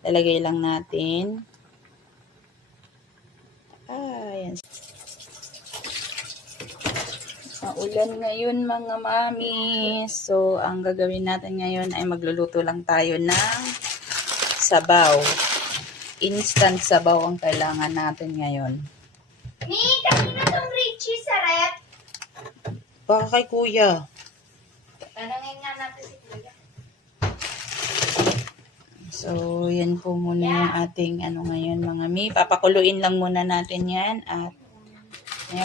Lalagay lang natin. Ayan. Maulan ngayon mga mami. So, ang gagawin natin ngayon ay magluluto lang tayo ng sabaw. Instant sabaw ang kailangan natin ngayon. Kanina tong Richie sa rep. Baka kay kuya. Tanungin nga natin si kuya. So, yan po muna yung ating ngayon mga mi. Papakuluin lang muna natin yan at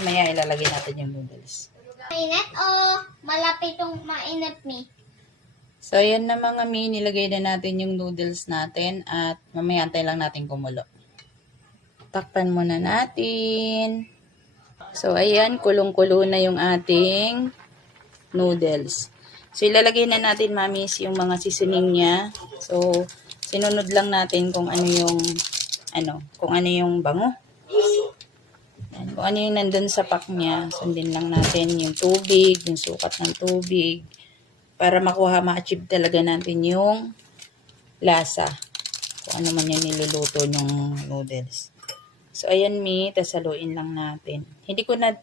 maya ilalagay natin yung noodles. Mainit o malapit yung mainit mi? So, yan na mga mi. Nilagay na natin yung noodles natin at mamaya antay lang natin kumulo. Takpan muna natin. So, ayan. Kulong-kulo na yung ating noodles. So, ilalagay na natin, mamis, yung mga seasoning niya. So, sinunod lang natin kung ano yung bango. Yan, kung ano yung nandun sa pack niya. Sundin lang natin yung tubig, yung sukat ng tubig. Para ma-achieve talaga natin yung lasa. Kung ano man yung niluluto yung noodles. So, ayan mi, tas haluin lang natin. Hindi ko na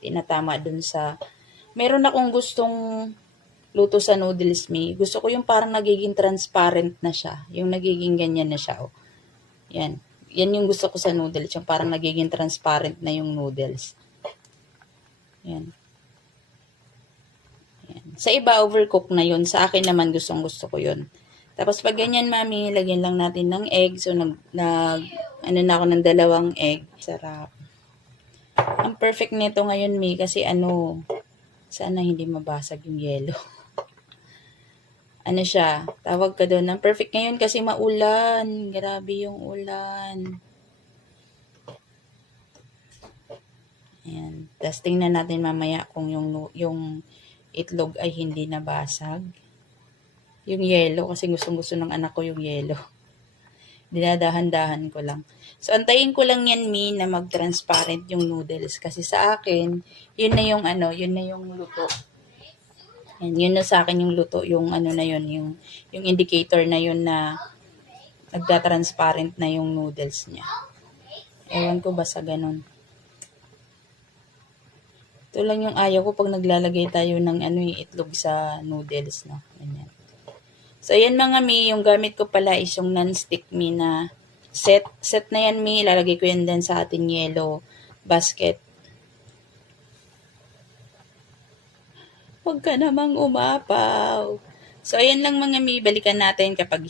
tinatama dun sa, meron akong gustong luto sa noodles mi. Gusto ko yung parang nagiging transparent na siya. Yung nagiging ganyan na siya. Oh. Yan. Yan yung gusto ko sa noodles. Yung parang nagiging transparent na yung noodles. Yan. Yan. Sa iba, overcook na yun. Sa akin naman, gusto ko yun. Tapos pag ganyan, mami, lagyan lang natin ng egg. So, na ako ng 2 egg. Sarap. Ang perfect nito ngayon, mi, kasi sana hindi mabasag yung yelo. Siya, tawag ka doon. Ang perfect ngayon kasi maulan. Grabe yung ulan. Ayan. Tapos tingnan natin mamaya kung yung itlog ay hindi nabasag. Yung yelo, kasi gustong-gusto ng anak ko yung yelo. Dinadahan-dahan ko lang. So, antayin ko lang yan, mi, na mag-transparent yung noodles. Kasi sa akin, yun na yung luto. Yan, yun na sa akin yung luto. Yung na yun, yung indicator na yun na nagda-transparent na yung noodles niya. Ewan ko ba sa ganun. Ito lang yung ayaw ko pag naglalagay tayo ng itlog sa noodles, no? Ganyan. So, ayan mga mi, yung gamit ko pala is yung non-stick mi na set. Set na yan mi, ilalagay ko yan din sa ating yellow basket. Huwag ka namang umapaw. So, ayan lang mga mi, balikan natin kapag